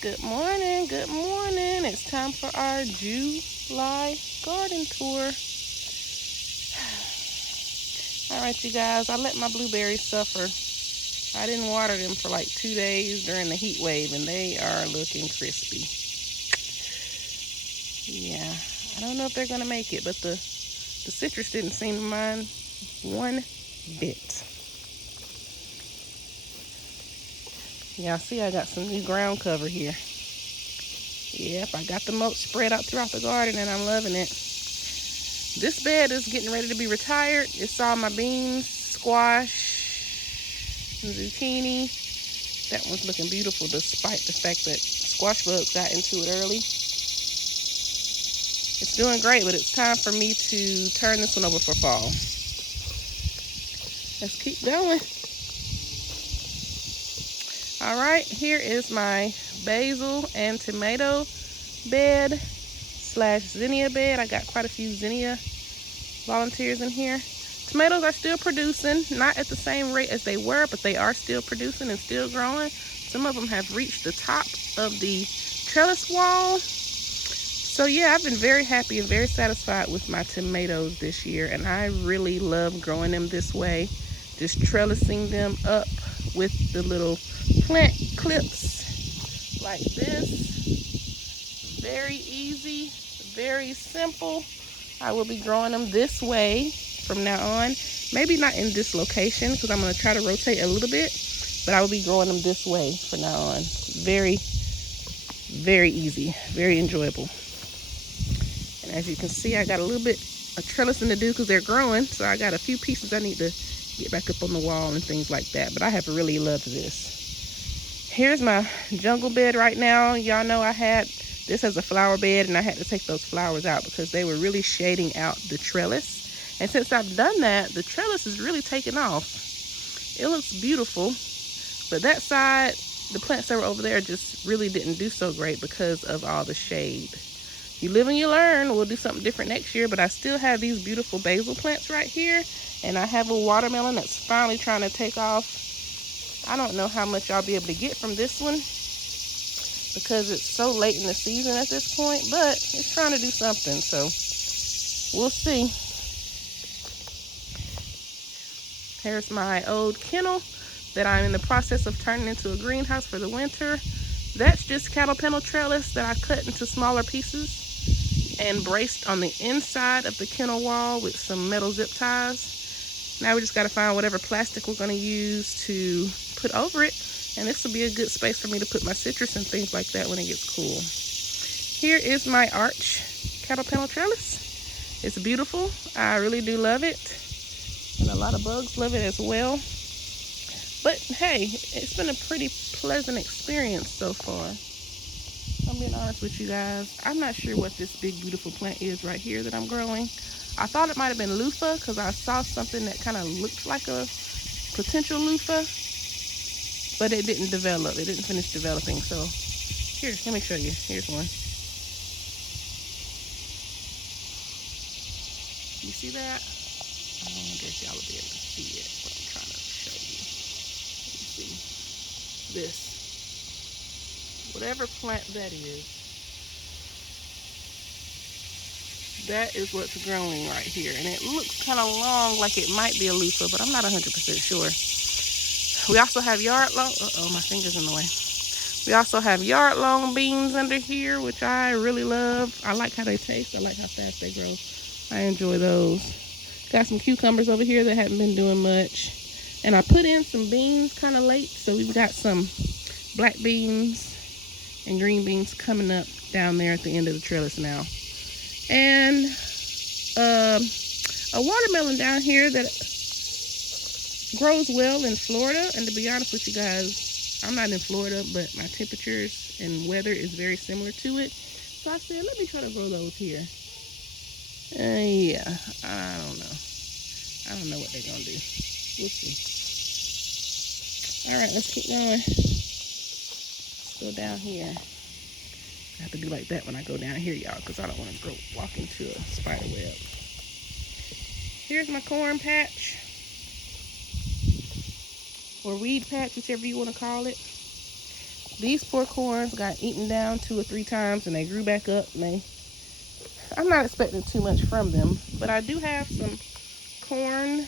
Good morning, good morning. It's time for our July garden tour. All right, you guys, I let my blueberries suffer. I didn't water them for like 2 days during the heat wave, and they are looking crispy. Yeah, I don't know if they're gonna make it, but the citrus didn't seem to mind one bit. Y'all see I got some new ground cover here. Yep, I got the mulch spread out throughout the garden, and I'm loving it. This bed is getting ready to be retired. It's all my beans, squash, and zucchini. That one's looking beautiful despite the fact that squash bugs got into it early. It's doing great, but it's time for me to turn this one over for fall. Let's keep going. All right, here is my basil and tomato bed slash zinnia bed. I got quite a few zinnia volunteers in here. Tomatoes are still producing, not at the same rate as they were, but they are still producing and still growing. Some of them have reached the top of the trellis wall. So yeah, I've been very happy and very satisfied with my tomatoes this year, and I really love growing them this way. Just trellising them up with the little plant clips like this. Very easy, very simple. I will be growing them this way from now on. Maybe not in this location because I'm going to try to rotate a little bit, but I will be growing them this way from now on. Very, very easy, very enjoyable. And as you can see, I got a little bit of trellising to do because they're growing. So I got a few pieces I need to get back up on the wall and things like that. But I have really loved this. Here's my jungle bed right now. Y'all know I had this as a flower bed, and I had to take those flowers out because they were really shading out the trellis. And since I've done that, the trellis is really taking off. It looks beautiful, but that side, the plants that were over there just really didn't do so great because of all the shade. You live and you learn. We'll do something different next year, but I still have these beautiful basil plants right here, and I have a watermelon that's finally trying to take off. I don't know how much I'll be able to get from this one because it's so late in the season at this point, but it's trying to do something, so we'll see. Here's my old kennel that I'm in the process of turning into a greenhouse for the winter. That's just cattle panel trellis that I cut into smaller pieces and braced on the inside of the kennel wall with some metal zip ties. Now we just got to find whatever plastic we're going to use to put over it, and this will be a good space for me to put my citrus and things like that when it gets cool. Here is my arch cattle panel trellis. It's beautiful. I really do love it, and a lot of bugs love it as well. But hey, it's been a pretty pleasant experience so far. I'm being honest with you guys. I'm not sure what this big beautiful plant is right here that I'm growing. I thought it might have been loofah because I saw something that kind of looked like a potential loofah, but it didn't develop. It didn't finish developing. So here, let me show you. Here's one. You see that? I wonder if y'all will be able to see it. What I'm trying to show you. Let me see. This. Whatever plant that is what's growing right here. And it looks kind of long, like it might be a loofah, but I'm not 100% sure. We also have yard long, my finger's in the way. We also have yard long beans under here, which I really love. I like how they taste. I like how fast they grow. I enjoy those. Got some cucumbers over here that haven't been doing much. And I put in some beans kind of late, so we've got some black beans and green beans coming up down there at the end of the trellis now. And a watermelon down here that grows well in Florida. And to be honest with you guys, I'm not in Florida, but my temperatures and weather is very similar to it. So I said, let me try to grow those here. Yeah, I don't know. I don't know what they're gonna do. We'll see. All right, let's keep going. Let's go down here. I have to do like that when I go down here, y'all, because I don't want to go walk into a spider web. Here's my corn patch, or weed patch, whichever you want to call it. These poor corns got eaten down 2 or 3 times and they grew back up. And I'm not expecting too much from them, but I do have some corn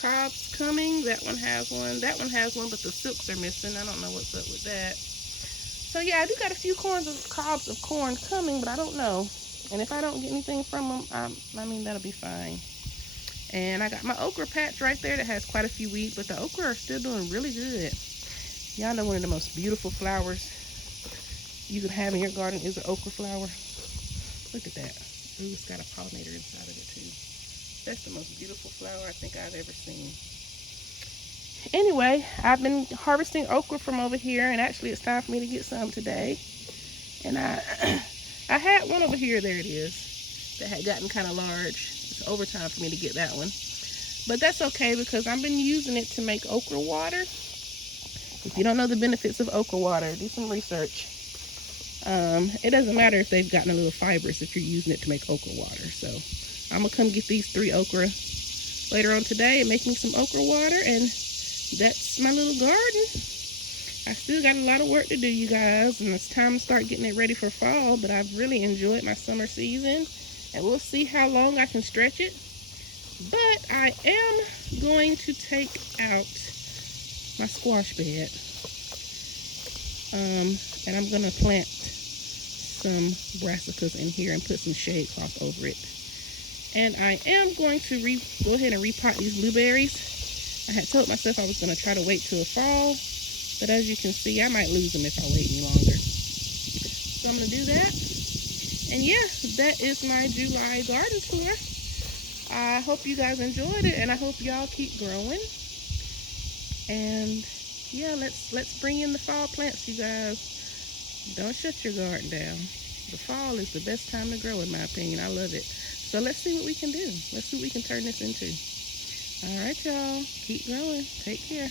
cobs coming. That one has one. That one has one, but the silks are missing. I don't know what's up with that. So yeah, I do got a few cobs of corn coming, but I don't know. And if I don't get anything from them, I mean, that'll be fine. And I got my okra patch right there that has quite a few weeds, but the okra are still doing really good. Y'all know one of the most beautiful flowers you could have in your garden is an okra flower. Look at that. Ooh, it's got a pollinator inside of it too. That's the most beautiful flower I think I've ever seen. Anyway, I've been harvesting okra from over here, and actually it's time for me to get some today. And I had one over here, there it is, that had gotten kind of large. It's overtime for me to get that one. But that's okay because I've been using it to make okra water. If you don't know the benefits of okra water, do some research. It doesn't matter if they've gotten a little fibrous if you're using it to make okra water. So I'm gonna come get these 3 okra later on today and make me some okra water, and that's my little garden. I still got a lot of work to do, you guys, and it's time to start getting it ready for fall, but I've really enjoyed my summer season, and we'll see how long I can stretch it. But I am going to take out my squash bed, and I'm gonna plant some brassicas in here and put some shade cloth over it. And I am going to go ahead and repot these blueberries. I had told myself I was going to try to wait till the fall, but as you can see, I might lose them if I wait any longer. So I'm going to do that. And yeah, that is my July garden tour. I hope you guys enjoyed it, and I hope y'all keep growing. And yeah, let's bring in the fall plants, you guys. Don't shut your garden down. The fall is the best time to grow, in my opinion. I love it. So let's see what we can do. Let's see what we can turn this into. All right, y'all. Keep growing. Take care.